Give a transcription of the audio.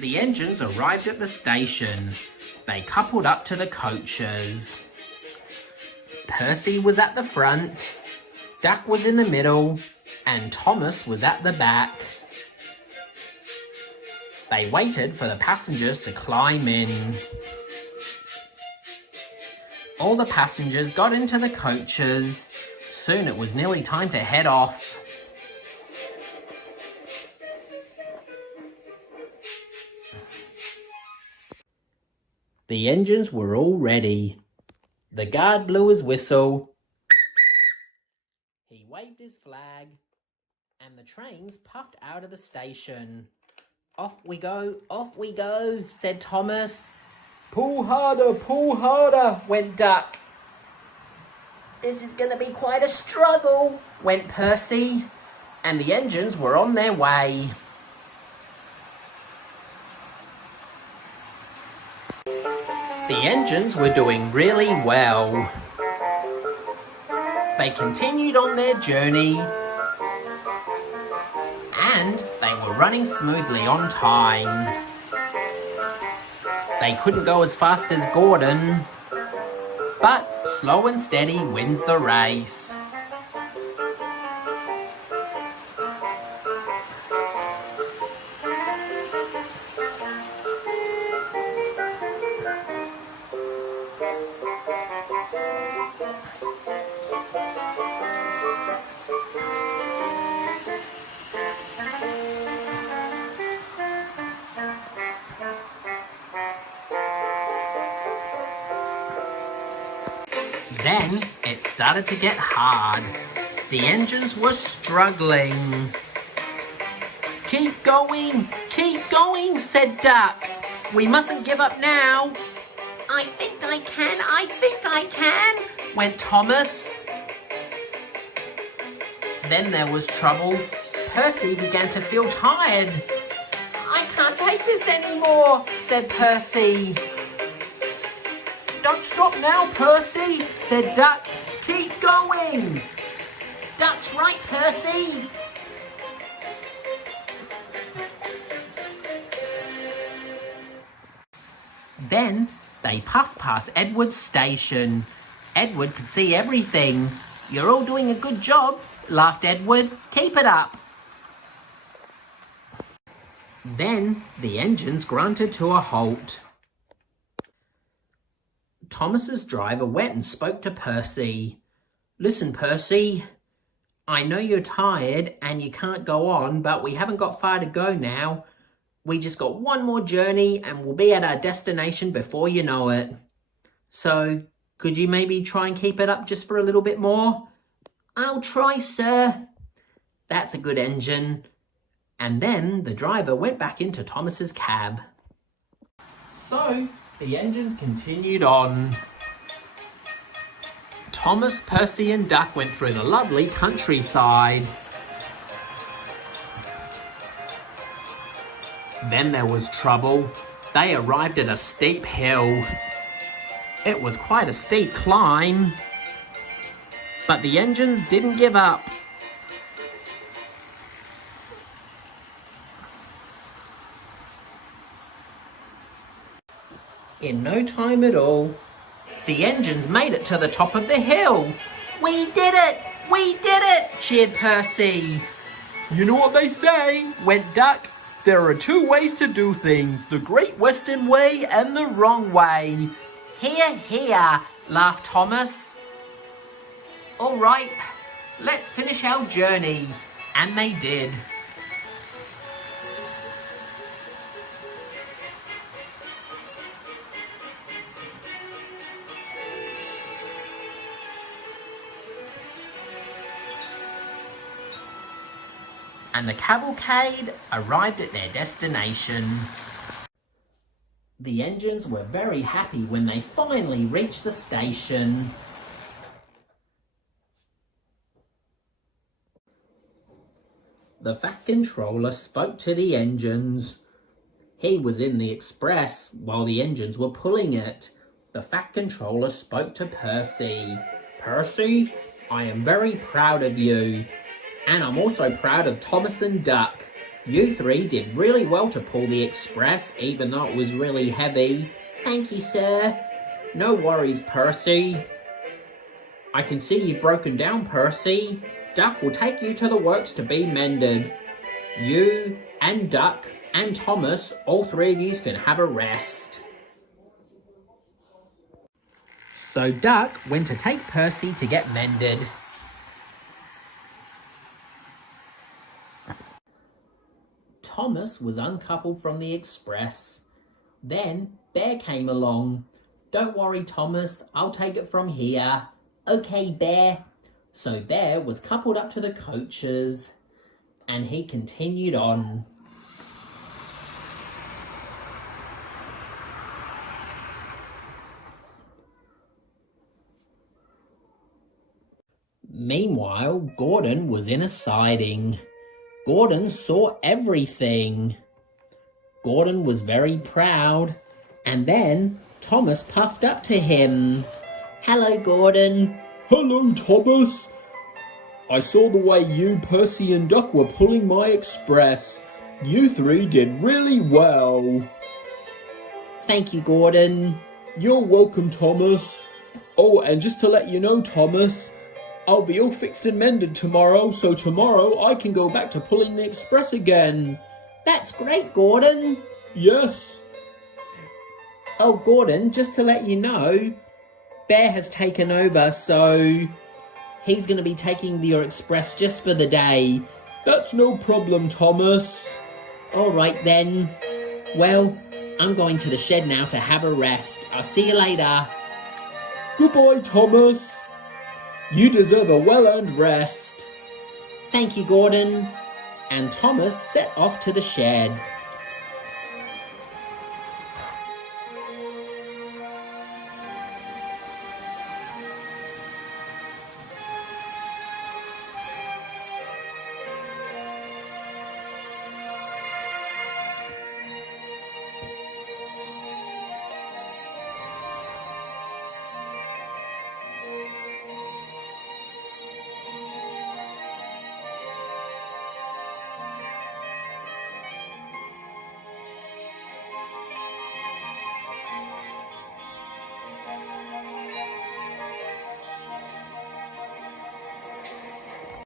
The engines arrived at the station. They coupled up to the coaches. Percy was at the front, Duck was in the middle, and Thomas was at the back. They waited for the passengers to climb in. All the passengers got into the coaches. Soon it was nearly time to head off. The engines were all ready. The guard blew his whistle. He waved his flag, and the trains puffed out of the station. Off we go, said Thomas. Pull harder, went Duck. This is gonna be quite a struggle, went Percy, and the engines were on their way. The engines were doing really well. They continued on their journey, and they were running smoothly on time. They couldn't go as fast as Gordon, but slow and steady wins the race. Then it started to get hard. The engines were struggling. Keep going, said Duck. We mustn't give up now. I think I can, went Thomas. Then there was trouble. Percy began to feel tired. I can't take this anymore, said Percy. Don't stop now, Percy, said Duck. Keep going. Duck's right, Percy. Then they puffed past Edward's station. Edward could see everything. You're all doing a good job, laughed Edward. Keep it up. Then the engines grunted to a halt. Thomas's driver went and spoke to Percy. Listen, Percy, I know you're tired and you can't go on, but we haven't got far to go now. We just got one more journey and we'll be at our destination before you know it. So, could you maybe try and keep it up just for a little bit more? I'll try, sir. That's a good engine. And then the driver went back into Thomas's cab. So, the engines continued on. Thomas, Percy and Duck went through the lovely countryside. Then there was trouble. They arrived at a steep hill. It was quite a steep climb, but the engines didn't give up. In no time at all, the engines made it to the top of the hill. We did it, cheered Percy. You know what they say, Went Duck. there are two ways to do things, the Great Western Way and the wrong way. Hear, laughed Thomas. All right, let's finish our journey. And they did. And the cavalcade arrived at their destination. The engines were very happy when they finally reached the station. The Fat Controller spoke to the engines. He was in the express while the engines were pulling it. The Fat Controller spoke to Percy. Percy, I am very proud of you. And I'm also proud of Thomas and Duck. You three did really well to pull the express, even though it was really heavy. Thank you, sir. No worries, Percy. I can see you've broken down, Percy. Duck will take you to the works to be mended. You and Duck and Thomas, all three of you can have a rest. So Duck went to take Percy to get mended. Thomas was uncoupled from the express. Then Bear came along. Don't worry, Thomas, I'll take it from here. Okay, Bear. So Bear was coupled up to the coaches, and he continued on. Meanwhile, Gordon was in a siding. Gordon saw everything. Gordon was very proud, and then Thomas puffed up to him. Hello, Gordon. Hello, Thomas. I saw the way you, Percy and Duck were pulling my express. You three did really well. Thank you, Gordon. You're welcome, Thomas. Oh, and just to let you know, Thomas, I'll be all fixed and mended tomorrow, so tomorrow I can go back to pulling the express again. That's great, Gordon. Yes. Oh, Gordon, just to let you know, Bear has taken over, so he's going to be taking your express just for the day. That's no problem, Thomas. All right, then. Well, I'm going to the shed now to have a rest. I'll see you later. Goodbye, Thomas. You deserve a well-earned rest. Thank you, Gordon. And Thomas set off to the shed.